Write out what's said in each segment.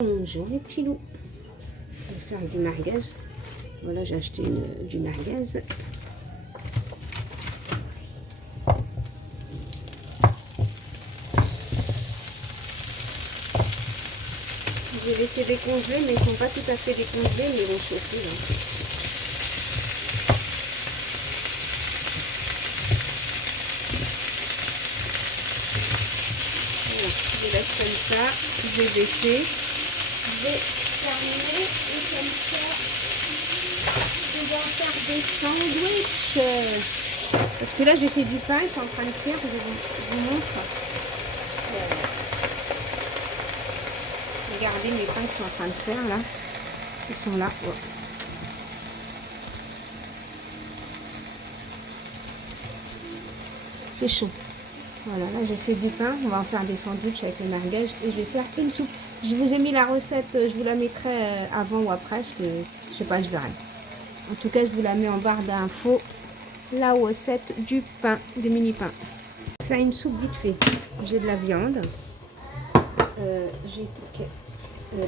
Bonjour les petits loups. Je vais faire du merguez. Voilà, j'ai acheté du merguez. J'ai laissé décongeler, mais ils ne sont pas tout à fait décongelés, mais ils vont chauffer là. Voilà, je les laisse comme ça, je vais baisser. Je vais fermer et comme ça, je vais en faire des sandwichs. Parce que là, j'ai fait du pain, ils sont en train de cuire, je vous montre. Regardez mes pains qu'ils sont en train de faire là. Ils sont là. Ouais. C'est chaud. Voilà, là j'ai fait du pain. On va en faire des sandwichs avec les merguez et je vais faire une soupe. Je vous ai mis la recette, je vous la mettrai avant ou après, parce que je sais pas, je verrai. En tout cas, je vous la mets en barre d'infos. La recette du pain, des mini pains. Je vais faire une soupe vite fait. J'ai de la viande.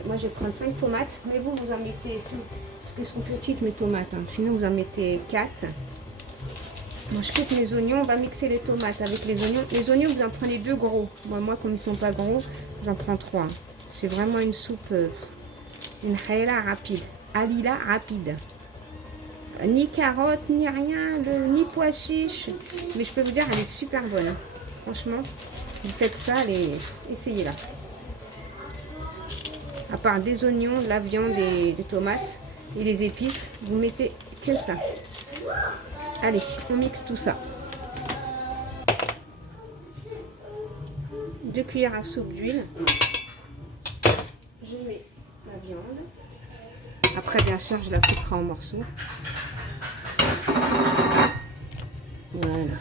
Moi je vais prendre 5 tomates, mais vous en mettez, parce qu'elles sont petites mes tomates, hein. Sinon vous en mettez 4. Moi je coupe mes oignons, on va mixer les tomates avec les oignons. Les oignons vous en prenez 2 gros. Moi comme ils sont pas gros, j'en prends 3. C'est vraiment une soupe, une halila rapide. Halila rapide. Ni carottes, ni rien, ni pois chiches. Mais je peux vous dire, elle est super bonne. Hein. Franchement, vous faites ça, essayez-la. À part des oignons, de la viande et des tomates et les épices, vous mettez que ça. Allez, on mixe tout ça. 2 cuillères à soupe d'huile. Je mets la viande. Après, bien sûr, je la couperai en morceaux. Voilà.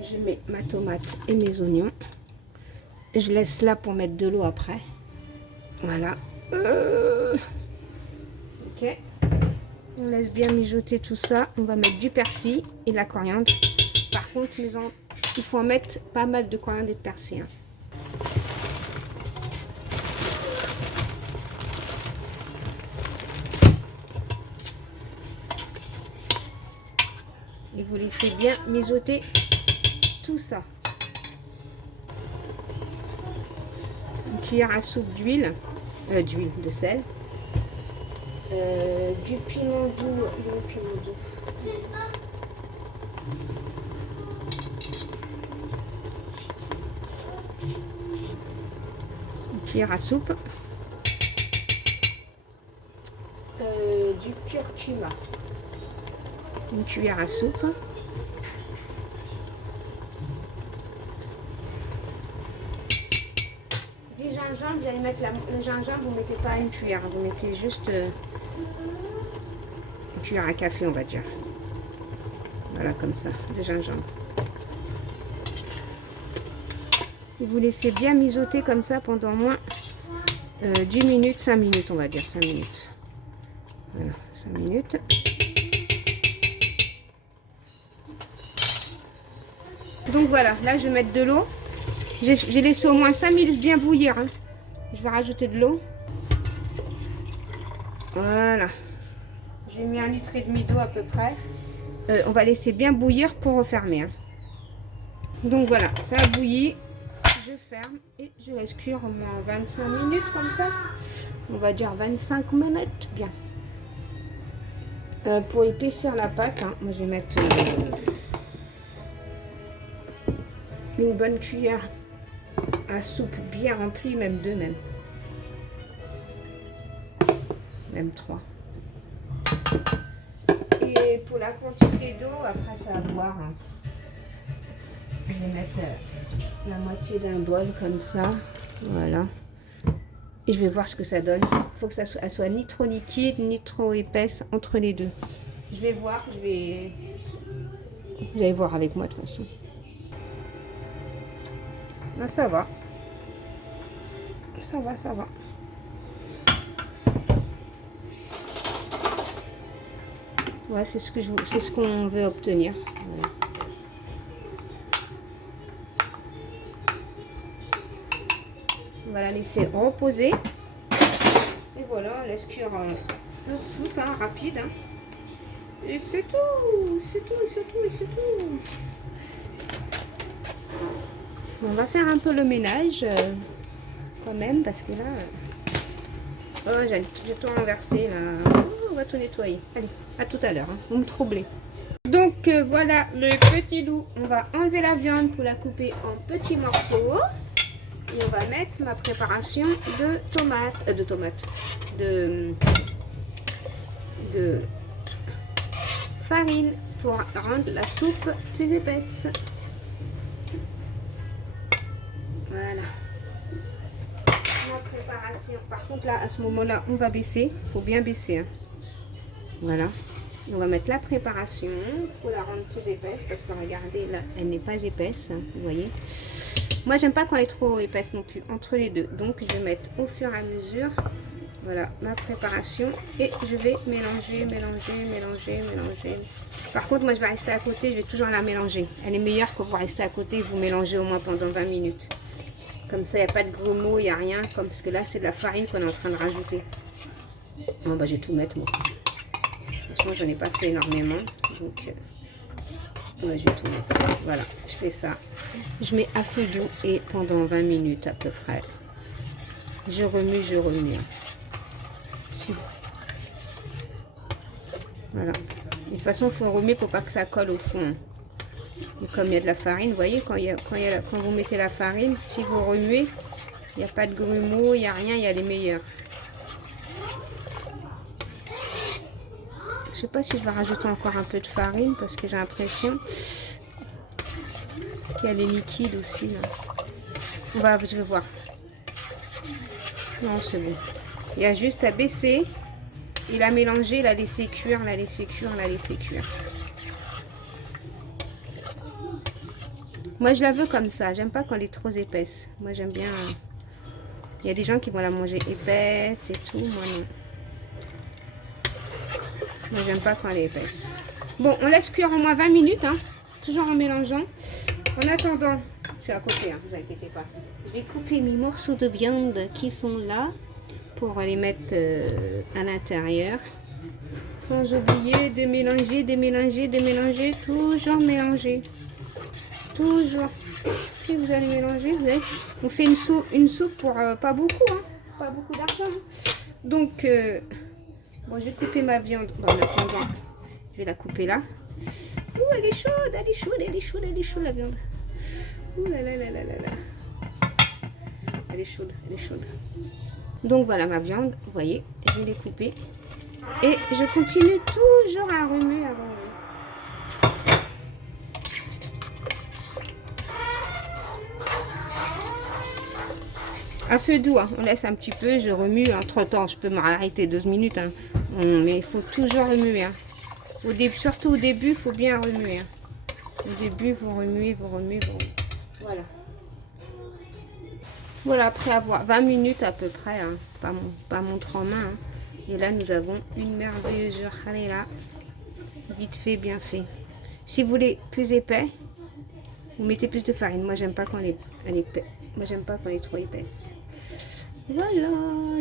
Je mets ma tomate et mes oignons. Je laisse là pour mettre de l'eau après. Voilà. Ok. On laisse bien mijoter tout ça. On va mettre du persil et de la coriandre. Par contre, il faut en mettre pas mal de coriandre et de persil. Hein. Et vous laissez bien mijoter tout ça. Une cuillère à soupe d'huile, de sel. Du piment doux, une cuillère à soupe, du curcuma, une cuillère à soupe, du gingembre. Vous allez mettre le gingembre, vous ne mettez pas une cuillère, vous mettez juste une cuillère à café, on va dire. Voilà, comme ça, le gingembre. Et vous laissez bien mijoter comme ça pendant au moins 10 minutes, 5 minutes, on va dire 5 minutes. Voilà, 5 minutes. Donc voilà, là je vais mettre de l'eau. J'ai laissé au moins 5 minutes bien bouillir. Hein. Je vais rajouter de l'eau. Voilà. J'ai mis 1,5 litre d'eau à peu près. On va laisser bien bouillir pour refermer. Hein. Donc voilà, ça a bouilli. Je ferme et je laisse cuire au moins 25 minutes comme ça. On va dire 25 minutes. Bien. Pour épaissir la pâte, hein, moi je vais mettre une bonne cuillère à soupe bien remplie, même 2 même. Même 3. Et pour la quantité d'eau, après ça va voir. Hein. Je vais mettre la moitié d'un bol comme ça. Voilà. Et je vais voir ce que ça donne. Il faut que ça soit ni trop liquide, ni trop épaisse, entre les deux. Je vais voir, vous allez voir avec moi de toute façon. Là, ça va. Ça va, ça va. Ouais, c'est ce qu'on veut obtenir. Voilà. Voilà la laisser reposer. Et voilà, on laisse cuire notre soupe, hein, rapide. Hein. Et c'est tout, c'est tout, c'est tout, c'est tout. On va faire un peu le ménage quand même, parce que là... oh, j'ai tout renversé là. Oh, on va tout nettoyer. Allez, à tout à l'heure. Hein. Vous me troublez. Donc voilà le petit loup. On va enlever la viande pour la couper en petits morceaux. Et on va mettre ma préparation de de farine pour rendre la soupe plus épaisse. Voilà. Ma préparation. Par contre là, à ce moment-là, on va baisser. Il faut bien baisser. Hein. Voilà. On va mettre la préparation. Il faut la rendre plus épaisse parce que regardez là, elle n'est pas épaisse. Hein, vous voyez. Moi, j'aime pas quand elle est trop épaisse non plus, entre les deux. Donc, je vais mettre au fur et à mesure, voilà, ma préparation. Et je vais mélanger, mélanger, mélanger, mélanger. Par contre, moi, je vais rester à côté, je vais toujours la mélanger. Elle est meilleure que vous restez à côté et vous mélangez au moins pendant 20 minutes. Comme ça, il n'y a pas de grumeaux, il n'y a rien. Comme, parce que là, c'est de la farine qu'on est en train de rajouter. Bon, bah, je vais tout mettre, moi. Franchement, je n'en ai pas fait énormément. Donc... ouais, je vais tout mettre. Voilà, je fais ça. Je mets à feu doux et pendant 20 minutes à peu près. Je remue, je remue. Voilà. De toute façon, il faut remuer pour pas que ça colle au fond. Et comme il y a de la farine, vous voyez, quand vous mettez la farine, si vous remuez, il n'y a pas de grumeaux, il n'y a rien, il y a les meilleurs. Je sais pas si je vais rajouter encore un peu de farine parce que j'ai l'impression qu'il y a les liquides aussi là. Je vais voir. Non, c'est bon. Il y a juste à baisser et la mélanger, la laisser cuire, la laisser cuire, la laisser cuire. Moi, je la veux comme ça. J'aime pas quand elle est trop épaisse. Moi, j'aime bien. Il y a des gens qui vont la manger épaisse et tout. Moi, non. Moi, j'aime pas quand elle est épaisse. Bon, on laisse cuire au moins 20 minutes, hein, toujours en mélangeant. En attendant, je suis à côté, hein, vous inquiétez pas. Je vais couper mes morceaux de viande qui sont là pour les mettre à l'intérieur. Sans oublier de mélanger, de mélanger, de mélanger, toujours mélanger. Toujours. Si vous allez mélanger, vous allez... on fait une soupe pour pas beaucoup, hein, pas beaucoup d'argent. Donc... bon, je vais couper ma viande. Bon, en attendant, je vais la couper là. Ouh, elle est chaude, elle est chaude, elle est chaude, elle est chaude la viande. Ouh là là là là là là. Elle est chaude, elle est chaude. Donc voilà ma viande, vous voyez, je vais les couper. Et je continue toujours à remuer avant. À feu doux, hein. On laisse un petit peu, je remue. Entre temps, je peux m'arrêter 12 minutes. Hein. Mais il faut toujours remuer. Hein. Surtout au début, il faut bien remuer. Hein. Au début, vous remuez, vous remuez, vous remuez. Voilà. Voilà, après avoir 20 minutes à peu près, hein. Pas montre en main. Hein. Et là, nous avons une merveilleuse là. Vite fait, bien fait. Si vous voulez plus épais, vous mettez plus de farine. Moi, j'aime pas quand elle est épais. Moi, j'aime pas quand elle est trop épaisse. Voilà,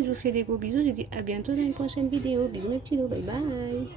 je vous fais des gros bisous. Je vous dis à bientôt dans une prochaine vidéo. Bisous mes petits loups, bye bye.